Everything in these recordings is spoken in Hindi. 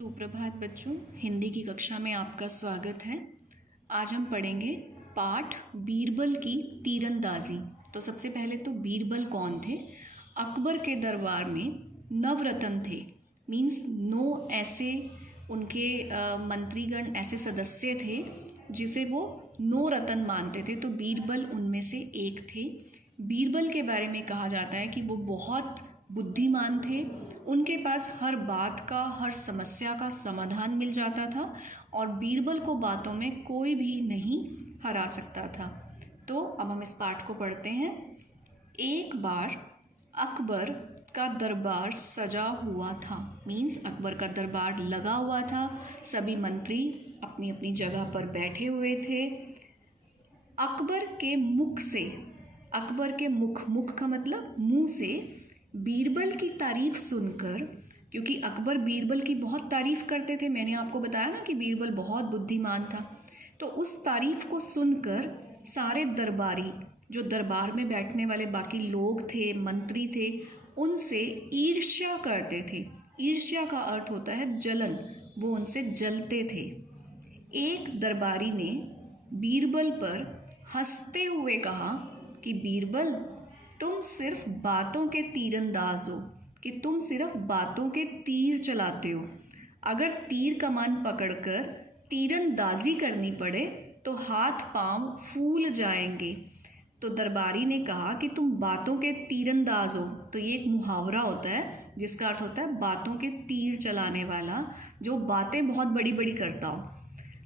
सुप्रभात बच्चों, हिंदी की कक्षा में आपका स्वागत है। आज हम पढ़ेंगे पाठ बीरबल की तीरंदाजी। तो सबसे पहले तो बीरबल कौन थे? अकबर के दरबार में नवरत्न थे। मीन्स 9 ऐसे उनके मंत्रीगण, ऐसे सदस्य थे जिसे वो 9 रत्न मानते थे। तो बीरबल उनमें से एक थे। बीरबल के बारे में कहा जाता है कि वो बहुत बुद्धिमान थे। उनके पास हर बात का, हर समस्या का समाधान मिल जाता था और बीरबल को बातों में कोई भी नहीं हरा सकता था। तो अब हम इस पाठ को पढ़ते हैं। एक बार अकबर का दरबार सजा हुआ था। मीन्स अकबर का दरबार लगा हुआ था। सभी मंत्री अपनी अपनी जगह पर बैठे हुए थे। अकबर के मुख से, अकबर के मुख का मतलब मुंह से बीरबल की तारीफ सुनकर, क्योंकि अकबर बीरबल की बहुत तारीफ करते थे। मैंने आपको बताया ना कि बीरबल बहुत बुद्धिमान था। तो उस तारीफ को सुनकर सारे दरबारी, जो दरबार में बैठने वाले बाकी लोग थे, मंत्री थे, उनसे ईर्ष्या करते थे। ईर्ष्या का अर्थ होता है जलन। वो उनसे जलते थे। एक दरबारी ने बीरबल पर हंसते हुए कहा कि बीरबल, तुम सिर्फ बातों के तीरंदाज हो, कि तुम सिर्फ बातों के तीर चलाते हो। अगर तीर कमान पकड़कर तीरंदाजी करनी पड़े तो हाथ पांव फूल जाएंगे। तो दरबारी ने कहा कि तुम बातों के तीरंदाज हो। तो ये एक मुहावरा होता है जिसका अर्थ होता है बातों के तीर चलाने वाला, जो बातें बहुत बड़ी बड़ी करता हो।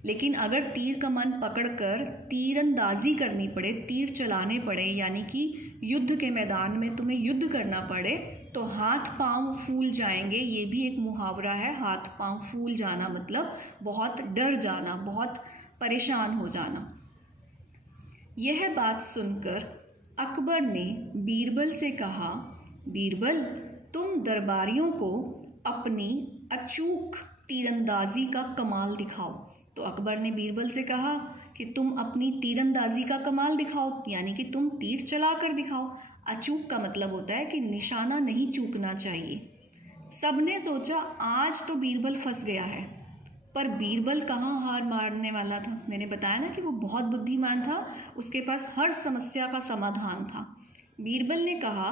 लेकिन अगर तीर कमान पकड़कर तीरंदाजी करनी पड़े, तीर चलाने पड़े, यानी कि युद्ध के मैदान में तुम्हें युद्ध करना पड़े, तो हाथ पांव फूल जाएंगे। ये भी एक मुहावरा है। हाथ पांव फूल जाना मतलब बहुत डर जाना, बहुत परेशान हो जाना। यह बात सुनकर अकबर ने बीरबल से कहा, बीरबल, तुम दरबारियों को अपनी अचूक तीरंदाजी का कमाल दिखाओ। तो अकबर ने बीरबल से कहा कि तुम अपनी तीरंदाजी का कमाल दिखाओ, यानी कि तुम तीर चला कर दिखाओ। अचूक का मतलब होता है कि निशाना नहीं चूकना चाहिए। सबने सोचा आज तो बीरबल फंस गया है, पर बीरबल कहाँ हार मारने वाला था। मैंने बताया ना कि वो बहुत बुद्धिमान था, उसके पास हर समस्या का समाधान था। बीरबल ने कहा,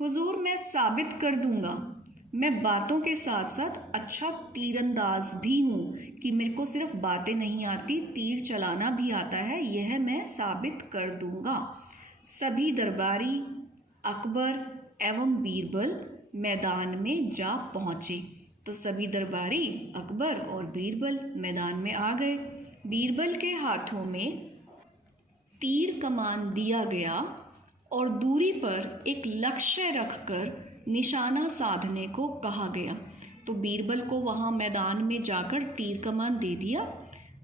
हुजूर, मैं साबित कर दूंगा, मैं बातों के साथ साथ अच्छा तीरंदाज भी हूँ, कि मेरे को सिर्फ बातें नहीं आती, तीर चलाना भी आता है। यह मैं साबित कर दूंगा। सभी दरबारी अकबर एवं बीरबल मैदान में जा पहुँचे। तो सभी दरबारी अकबर और बीरबल मैदान में आ गए। बीरबल के हाथों में तीर कमान दिया गया और दूरी पर एक लक्ष्य रखकर निशाना साधने को कहा गया। तो बीरबल को वहाँ मैदान में जाकर तीर कमान दे दिया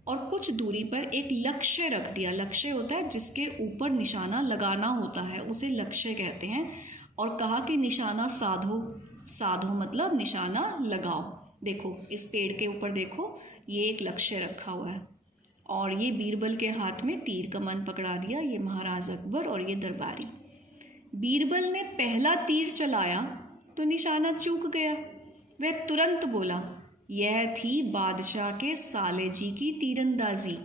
और कुछ दूरी पर एक लक्ष्य रख दिया। लक्ष्य होता है जिसके ऊपर निशाना लगाना होता है, उसे लक्ष्य कहते हैं। और कहा कि निशाना साधो। साधो मतलब निशाना लगाओ। देखो इस पेड़ के ऊपर देखो, ये एक लक्ष्य रखा हुआ है और ये बीरबल के हाथ में तीर कमान पकड़ा दिया। ये महाराज अकबर और ये दरबारी। बीरबल ने पहला तीर चलाया तो निशाना चूक गया। वह तुरंत बोला, यह थी बादशाह के साले जी की तीरंदाजी।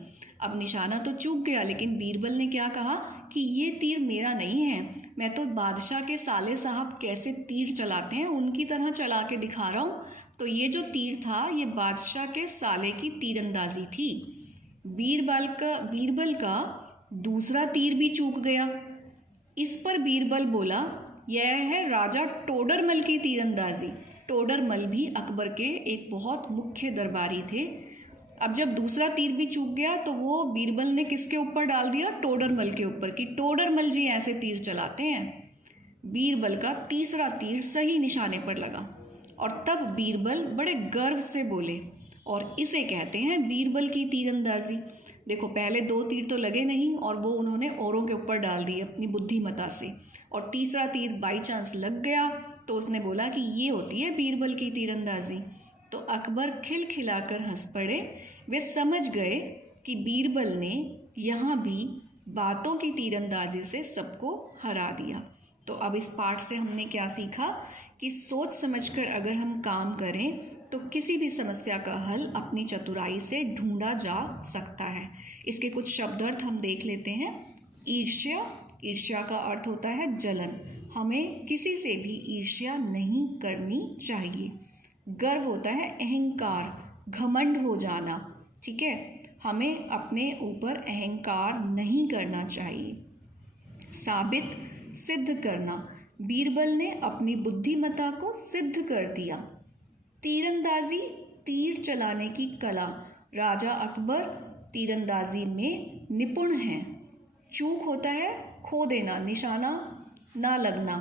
अब निशाना तो चूक गया, लेकिन बीरबल ने क्या कहा कि ये तीर मेरा नहीं है, मैं तो बादशाह के साले साहब कैसे तीर चलाते हैं उनकी तरह चला के दिखा रहा हूँ। तो ये जो तीर था ये बादशाह के साले की तीरंदाजी थी। बीरबल का दूसरा तीर भी चूक गया। इस पर बीरबल बोला, यह है राजा टोडरमल की तीरंदाजी। टोडरमल भी अकबर के एक बहुत मुख्य दरबारी थे। अब जब दूसरा तीर भी चूक गया तो वो बीरबल ने किसके ऊपर डाल दिया? टोडरमल के ऊपर, कि टोडरमल जी ऐसे तीर चलाते हैं। बीरबल का तीसरा तीर सही निशाने पर लगा और तब बीरबल बड़े गर्व से बोले, और इसे कहते हैं बीरबल की तीरंदाजी। देखो पहले 2 तीर तो लगे नहीं और वो उन्होंने औरों के ऊपर डाल दिए अपनी बुद्धिमता से, और तीसरा तीर बाई चांस लग गया तो उसने बोला कि ये होती है बीरबल की तीरंदाजी। तो अकबर खिलखिलाकर हंस पड़े। वे समझ गए कि बीरबल ने यहाँ भी बातों की तीरंदाजी से सबको हरा दिया। तो अब इस पाठ से हमने क्या सीखा कि सोच समझकर अगर हम काम करें तो किसी भी समस्या का हल अपनी चतुराई से ढूंढा जा सकता है। इसके कुछ शब्दार्थ हम देख लेते हैं। ईर्ष्या, ईर्ष्या का अर्थ होता है जलन, हमें किसी से भी ईर्ष्या नहीं करनी चाहिए। गर्व होता है अहंकार, घमंड हो जाना, ठीक है, हमें अपने ऊपर अहंकार नहीं करना चाहिए। साबित, सिद्ध करना, बीरबल ने अपनी बुद्धिमत्ता को सिद्ध कर दिया। तीरंदाजी, तीर चलाने की कला, राजा अकबर तीरंदाजी में निपुण हैं। चूक होता है खो देना, निशाना ना लगना।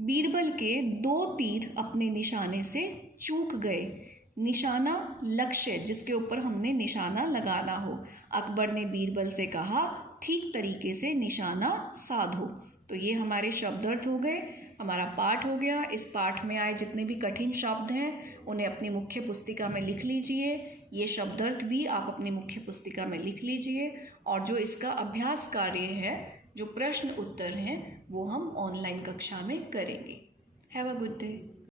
बीरबल के 2 तीर अपने निशाने से चूक गए। निशाना, लक्ष्य जिसके ऊपर हमने निशाना लगाना हो। अकबर ने बीरबल से कहा, ठीक तरीके से निशाना साधो। तो ये हमारे शब्दार्थ हो गए, हमारा पाठ हो गया। इस पाठ में आए जितने भी कठिन शब्द हैं उन्हें अपनी मुख्य पुस्तिका में लिख लीजिए। ये शब्दार्थ भी आप अपनी मुख्य पुस्तिका में लिख लीजिए। और जो इसका अभ्यास कार्य है, जो प्रश्न उत्तर हैं, वो हम ऑनलाइन कक्षा में करेंगे। Have a good day.